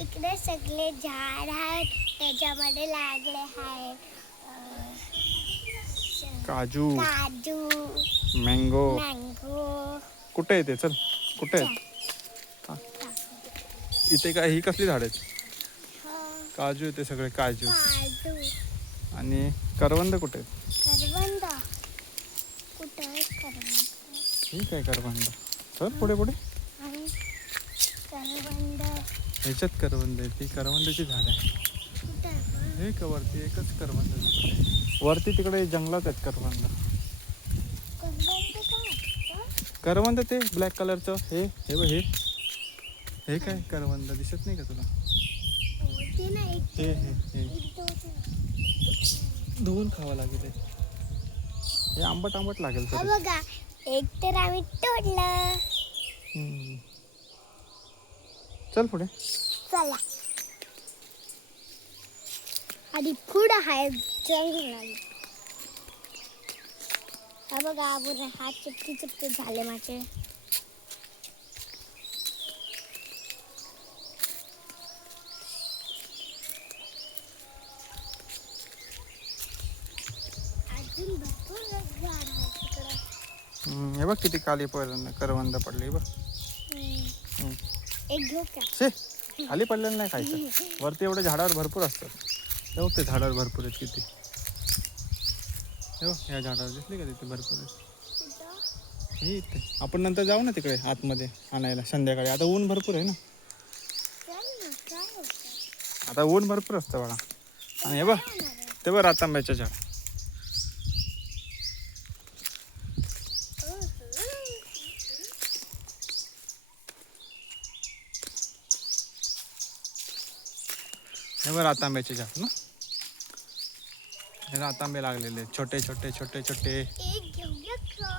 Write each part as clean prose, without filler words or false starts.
इकडे सगळे झाड आहेत त्याच्यामध्ये लागले आहे काजू काजू मँगो मँगो. कुठे आहे ते? चल कुठे आहेत? इथे काय ही कसली झाड आहेत? काजू येते सगळे काजू. काजू आणि करवंद कुठे आहेत? करवंद कुठे आहे करवंद? ठीक आहे करवंद. चल पुढे पुढे. आणि करवंद ह्याच्यात करवंद आहे. ती करवंदाची झाड आहे. कुठे आहे? हे का वरती एकच करवंद दिसतंय. वरती तिकडे जंगलात आहेत करवंद. करवंद काय? करवंद ते ब्लॅक कलरचं हे हे बघ हे. हे काय करवंद दिसत नाही का तुला? ते नाही हे हे हे धुवून खावं लागेल हे. हे आंबट आंबट लागेल हा तरी. बघा एक तर आम्ही तोडलं. चल पुढे. चला आणि पुढं आहे जंगल. हा बघा आपण हात चिपके चिपके झाले माझे. अजून भरपूर झाड आहे तिकडं. हे बघ किती काली करवंद पडली बघ. एक घेऊ का? शे खाली पडलेलं नाही खायचं. वरती एवढे झाडावर भरपूर असतात. हे बघ ते झाडावर भरपूर आहेत किती. हे बघ ह्या झाडावर दिसले का तिथे भरपूर आहेत. हे इथे आपण नंतर जाऊ ना तिकडे आतमध्ये आणायला संध्याकाळी. आता ऊन भरपूर आहे ना. आता ऊन भरपूर असतं बाळा. आणि हे बघ ते बघ रातांब्याच्या झाड. हे बघ रातांब्याचे झाड ना. हे रातांबे लागलेले छोटे छोटे छोटे छोटे. एक घेऊया का?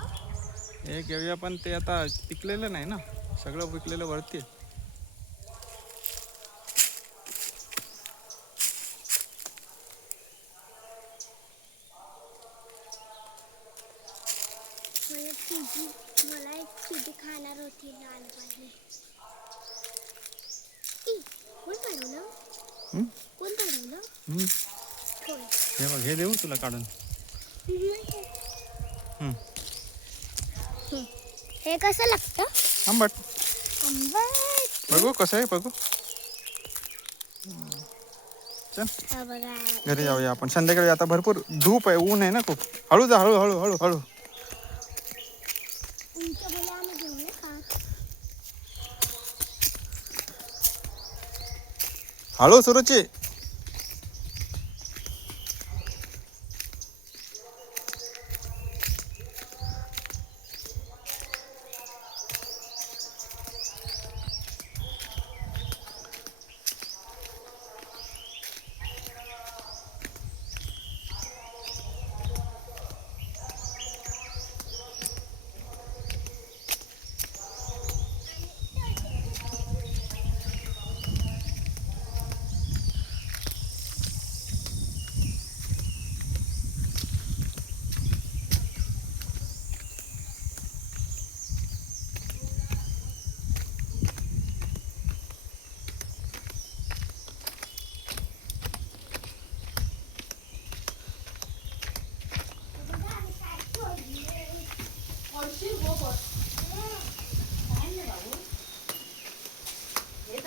एक घेऊया पण ते आता पिकलेलं नाही ना. सगळं पिकलेलं वरती आहे. मला एक चिटी खाणार होती लाल पाहिजे. कोण काढवलं? कोण काढवलं? कोण? हे बघ हे देऊ तुला काढून. हे कसं लागतं? आंबट. आंबट. बघू कसं आहे बघू. चल हा बघा घरी जाऊया आपण संध्याकाळी. आता भरपूर धूप आहे ऊन आहे ना खूप. हळू जा हळू हळू हळू हळू. तुमच्या मुलं आम्ही घेऊया का? हळू सुरुची.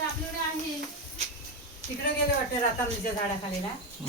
आपल्याकडे आहे तिकडे गेले वाटतं रातांब्याच्या झाडाखालीला.